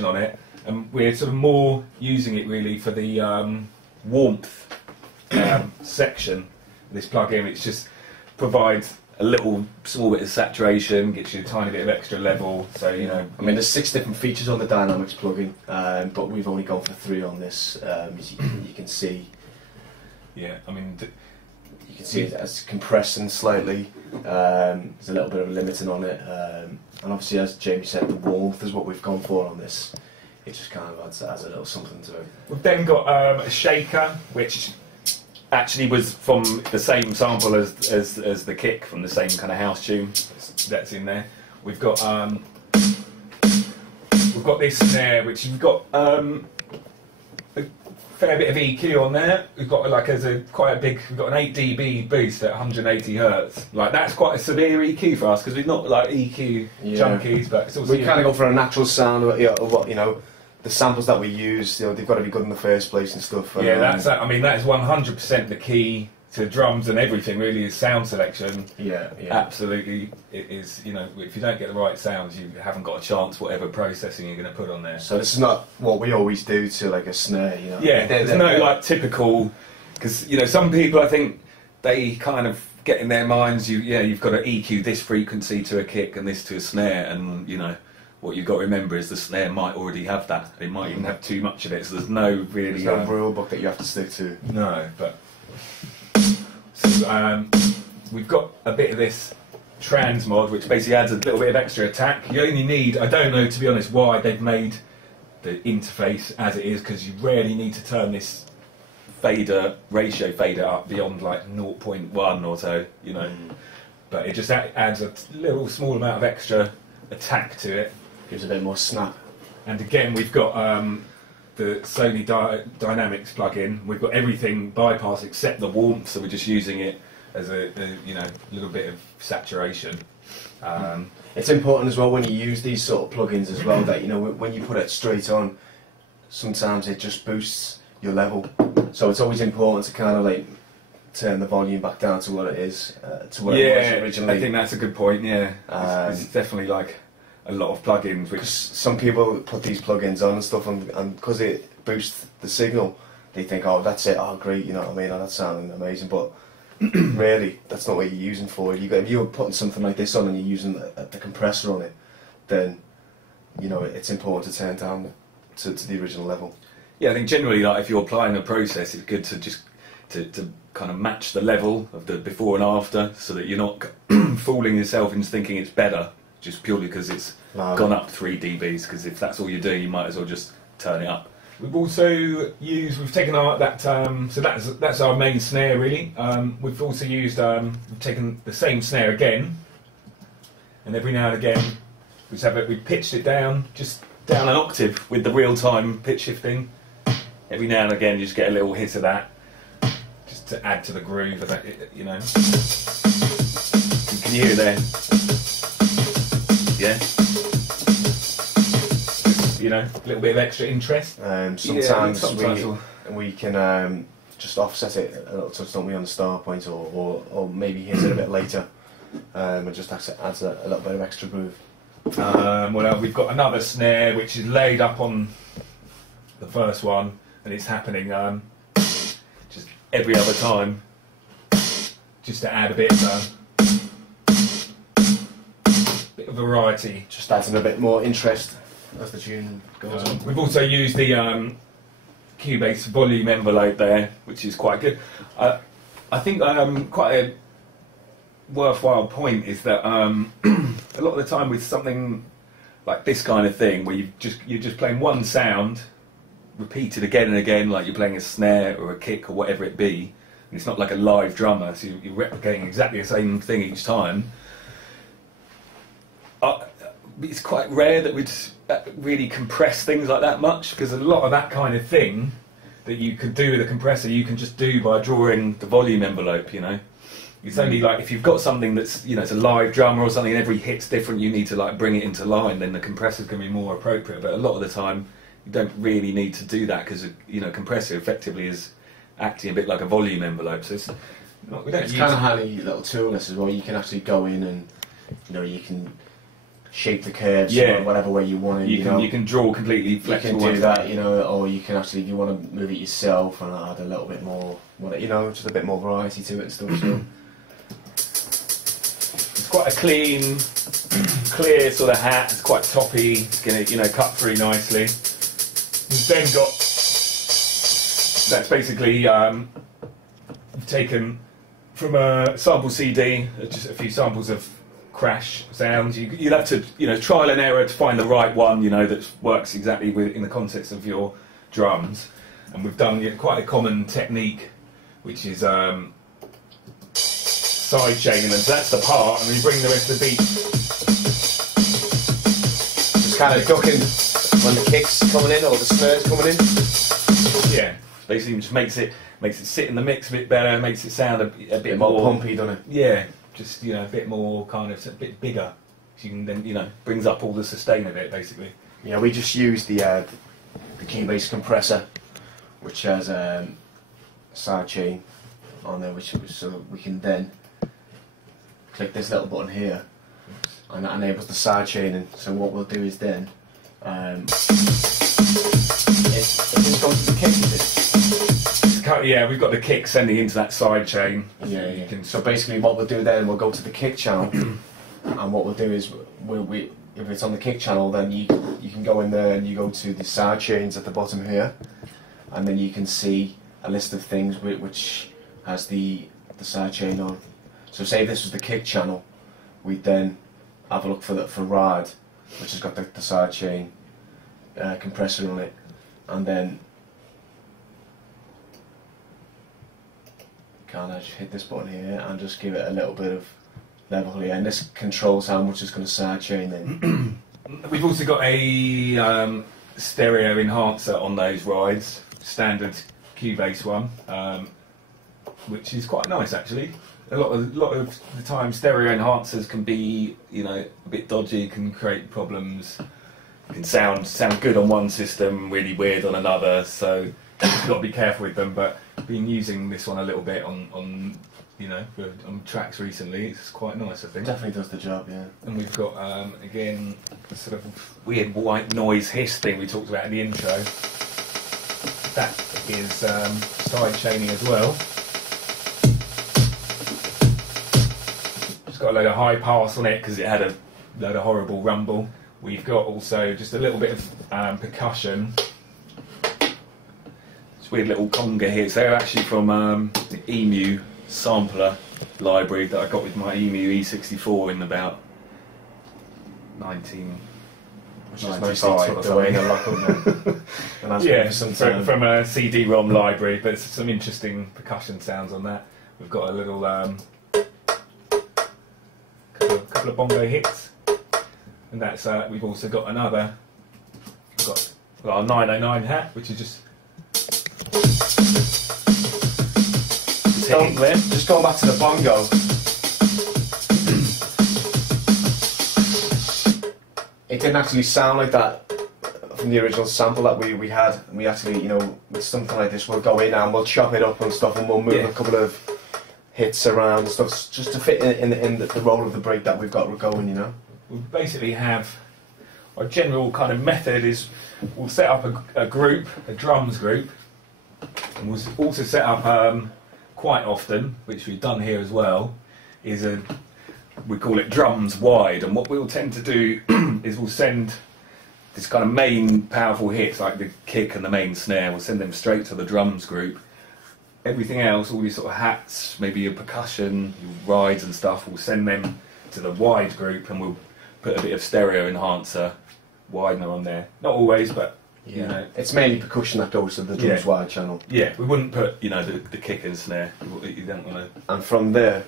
on it, and we're sort of more using it really for the warmth section of this plug-in. It just provides a little small bit of saturation, gets you a tiny bit of extra level. So you know, I mean, there's 6 different features on the Dynamics plugin, but we've only gone for 3 on this. As you can see, yeah, I mean, you can see it as compressing slightly. There's a little bit of a limiting on it, and obviously, as Jamie said, the warmth is what we've gone for on this. It just kind of adds a little something to it. We've then got a shaker, which actually was from the same sample as the kick, from the same kind of house tune that's in there. We've got this snare, which you've got a fair bit of EQ on there. We've got like quite a big. We've got an 8 dB boost at 180 hertz. Like that's quite a severe EQ for us because we're not like EQ junkies, but it's also we kind of go for a natural sound of what, you know. The samples that we use, you know, they've got to be good in the first place and stuff. Yeah, that's. I mean, that is 100% the key to drums and everything. Really, is sound selection. Yeah. Absolutely, it is. You know, if you don't get the right sounds, you haven't got a chance. Whatever processing you're going to put on there. So this is not what we always do to like a snare. You know. Yeah, there's no like typical, because you know some people, I think they kind of get in their minds. You've got to EQ this frequency to a kick and this to a snare, and you know. What you've got to remember is the snare might already have that. It might even have too much of it, so there's no really... There's no rule book that you have to stick to. No, but... So, we've got a bit of this transmod, which basically adds a little bit of extra attack. You only need... I don't know, to be honest, why they've made the interface as it is, because you rarely need to turn this ratio fader up beyond like 0.1 or so, you know. But it just adds a little small amount of extra attack to it. Gives a bit more snap. And again, we've got the Sony Dynamics plug-in. We've got everything bypassed except the warmth, so we're just using it as a you know, little bit of saturation. It's important as well when you use these sort of plugins as well that, you know, when you put it straight on, sometimes it just boosts your level. So it's always important to kind of like turn the volume back down to what it is, to what it was originally. I think that's a good point. Yeah, it's definitely like a lot of plugins. Which some people put these plugins on and stuff, and because it boosts the signal, they think, oh, that's it. Oh, great, you know what I mean? Oh, that's sounding amazing. But really, that's not what you're using for. If you're putting something like this on and you're using the compressor on it, then you know it's important to turn down to the original level. Yeah, I think generally, like if you're applying a process, it's good to just to kind of match the level of the before and after, so that you're not fooling yourself into thinking it's better just purely because it's gone up 3 dBs. Because if that's all you're doing, you might as well just turn it up. We've also taken so that's our main snare really. We've also used we've taken the same snare again, and every now and again we've pitched it down, just down an octave with the real-time pitch shifting. Every now and again you just get a little hit of that, just to add to the groove of that, you know. Can you hear it there? Yeah. You know, a little bit of extra interest. Sometimes we can just offset it a little touch, don't we, on the start point, or maybe hit it a bit later, and just adds a little bit of extra groove. Well, we've got another snare which is laid up on the first one, and it's happening just every other time, just to add a bit of variety. Just adding a bit more interest as the tune goes on. We've also used the Cubase volume envelope there, which is quite good. I think quite a worthwhile point is that a lot of the time with something like this kind of thing, where you're just playing one sound repeated again and again, like you're playing a snare or a kick or whatever it be, and it's not like a live drummer, so you're replicating exactly the same thing each time. It's quite rare that we'd really compress things like that much, because a lot of that kind of thing that you could do with a compressor, you can just do by drawing the volume envelope, you know. It's only like if you've got something that's, you know, it's a live drummer or something and every hit's different, you need to like bring it into line, then the compressor's going to be more appropriate. But a lot of the time you don't really need to do that, because, you know, compressor effectively is acting a bit like a volume envelope. So it's kind of handy little tool this as well. You can actually go in and, you know, you can shape the curves whatever way you want it. You can draw completely flexible. You can do that, you know, or you can actually, if you want to move it yourself and add a little bit more, you know, just a bit more variety to it and stuff. So it's quite a clean, clear sort of hat. It's quite toppy. It's going to, you know, cut through nicely. We've then got, that's basically taken from a sample CD, just a few samples of crash sounds. You'll have to, you know, trial and error to find the right one, you know, that works exactly in the context of your drums. And we've done quite a common technique, which is side chaining them. So that's the part, and we bring the rest of the beat. Just kind of ducking when the kick's coming in or the snare's coming in. Yeah, basically just makes it sit in the mix a bit better, makes it sound a bit more pumpy, doesn't it? Yeah, just, you know, a bit more kind of, a bit bigger. So you can then, you know, brings up all the sustain of it basically. Yeah, we just use the Keybase compressor, which has a side chain on there, so we can then click this little button here, and that enables the side chaining. So what we'll do is then is this going to the kick, is it? Yeah, we've got the kick sending into that side chain. Yeah. So basically what we'll do then, we'll go to the kick channel, and what we'll do is, if it's on the kick channel, then you can go in there and you go to the side chains at the bottom here, and then you can see a list of things which has the side chain on. So say this was the kick channel, we'd then have a look for ride, which has got the side chain compressor on it, and then kind of hit this button here and just give it a little bit of level here, and this controls how much it's going to side chain then. We've also got a stereo enhancer on those rides, standard Cubase one, which is quite nice actually. A lot of the time stereo enhancers can be, you know, a bit dodgy, can create problems. It can sound good on one system, really weird on another, so you've got to be careful with them. But been using this one a little bit on you know, on tracks recently. It's quite nice, I think. Definitely does the job, yeah. And we've got again a sort of weird white noise hiss thing we talked about in the intro. That is side chaining as well. Just got a load of high pass on it because it had a load of horrible rumble. We've got also just a little bit of percussion. Weird little conga hits. They're actually from the EMU sampler library that I got with my EMU E64 in about 1995 or something. Yeah, from a CD-ROM library, but it's some interesting percussion sounds on that. We've got a little couple of bongo hits, and that's we've also got another. We've got our 909 hat, which is just. Just going back to the bongo. It didn't actually sound like that from the original sample that we had. And we actually, you know, with something like this, we'll go in and we'll chop it up and stuff, and we'll move a couple of hits around and stuff just to fit in the role of the break that we've got going, you know. We basically have our general kind of method is we'll set up a group, a drums group, and we'll also set up quite often, which we've done here as well, is we call it drums wide, and what we'll tend to do is we'll send this kind of main powerful hits like the kick and the main snare, we'll send them straight to the drums group. Everything else, all these sort of hats, maybe your percussion, your rides and stuff, we'll send them to the wide group, and we'll put a bit of stereo enhancer widener on there. Not always, but you know, it's mainly percussion that goes to the drums wide channel. Yeah, we wouldn't put, you know, the kick and snare. You don't want to. And from there,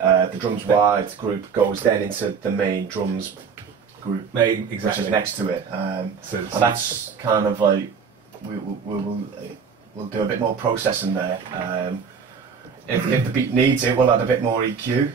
the drums wide group goes then into the main drums group, exactly, which is next to it. And that's kind of like we'll do a bit more processing there. If the beat needs it, we'll add a bit more EQ.